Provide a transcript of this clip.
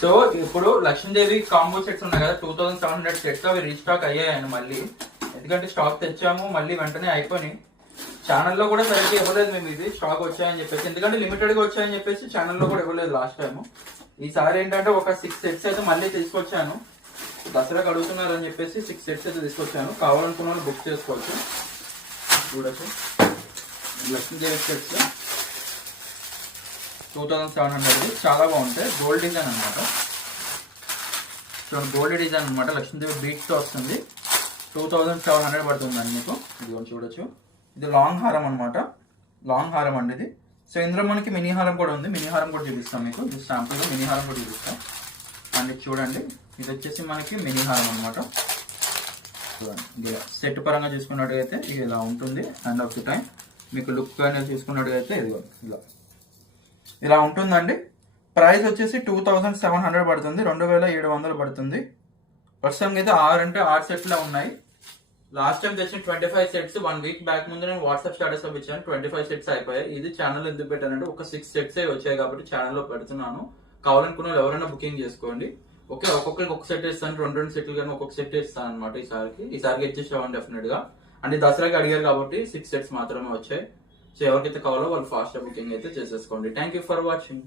So ఇప్పుడు Lakshmidevi combo sets ఉన్నాయి కదా 2700 సెట్స్ అవి రీస్టాక్ అయ్యాయని మళ్ళీ. ఎందుకంటే స్టాక్ తెచ్చాము మళ్ళీ వెంటనే అయిపోయి ఛానల్లో కూడా సరిగ్గా ఇవ్వలేదు మేము ఇది స్టాక్ వచ్చాయని చెప్పేసి. ఎందుకంటే లిమిటెడ్ గా వచ్చాయని చెప్పేసి ఛానల్లో కూడా ఇవ్వలేదు లాస్ట్ టైం. ఈసారి ఏంటంటే ఒక 6 సెట్స్ అయితే మళ్ళీ తీసుకొచ్చాను. దసరాకి అడుగుతున్నారని చెప్పేసి 6 సెట్స్ అయితే తీసుకొచ్చాను. కావాలనుకున్న వాళ్ళు బుక్ చేసుకోవచ్చు. చూడచ్చు లక్ష్మీదేవి సెట్స్ 2700 చాలా బాగుంటాయి. గోల్డ్ డిజైన్ అనమాట. చూడండి గోల్డ్ డిజైన్ అనమాట. లక్ష్మీదేవి బీట్స్ తో వస్తుంది. 2700 పడుతుందండి మీకు. ఇది చూడొచ్చు. ఇది లాంగ్ హారం అనమాట. లాంగ్ హారం అండి ఇది. సో ఇందులో మనకి మినీ హారం కూడా ఉంది. మినీ హారం కూడా చూపిస్తాం మీకు. ఇది శాంపుల్ మినీ హారం కూడా చూపిస్తాం అండ్ చూడండి. ఇది వచ్చేసి మనకి మినీ హారం అనమాట. చూడండి సెట్ పరంగా చూసుకున్నట్టుగైతే ఇది ఇలా ఉంటుంది. అండ్ ఆఫ్ ది టైం మీకు లుక్ అనేది చూసుకున్నట్టుగైతే ఇది ఇలా ఉంటుందండి. ప్రైస్ వచ్చేసి 2700 పడుతుంది. 2700 పడుతుంది. ప్రస్తుతానికి అయితే 6 అంటే 6 సెట్లే ఉన్నాయి. లాస్ట్ టైం తెచ్చిన 25 సెట్స్ 1 వీక్ బ్యాక్ ముందు నేను వాట్సాప్ స్టేటస్ లో ఇచ్చాను. 25 సెట్స్ అయిపోయాయి. ఇది ఛానల్ ఎందుకు పెట్టానంటే ఒక 6 సెట్స్ వచ్చాయి కాబట్టి ఛానల్లో పెడుతున్నాను. కావాలనుకున్న వాళ్ళు ఎవరైనా బుకింగ్ చేసుకోండి. ఓకే, ఒక్కొక్కరికి ఒక సెట్ ఇస్తాను. 2 సెట్లు కానీ ఒక్కొక్క సెట్ ఇస్తాను అనమాట. ఈసారికి ఇచ్చేసామని డెఫినెట్ గా. అంటే దసరాకి అడిగారు కాబట్టి 6 సెట్స్ మాత్రమే వచ్చాయి. సో ఎవరికైతే కావాలో వాళ్ళు ఫాస్ట్ బుకింగ్ అయితే చేసేసుకోండి. Thank you for watching.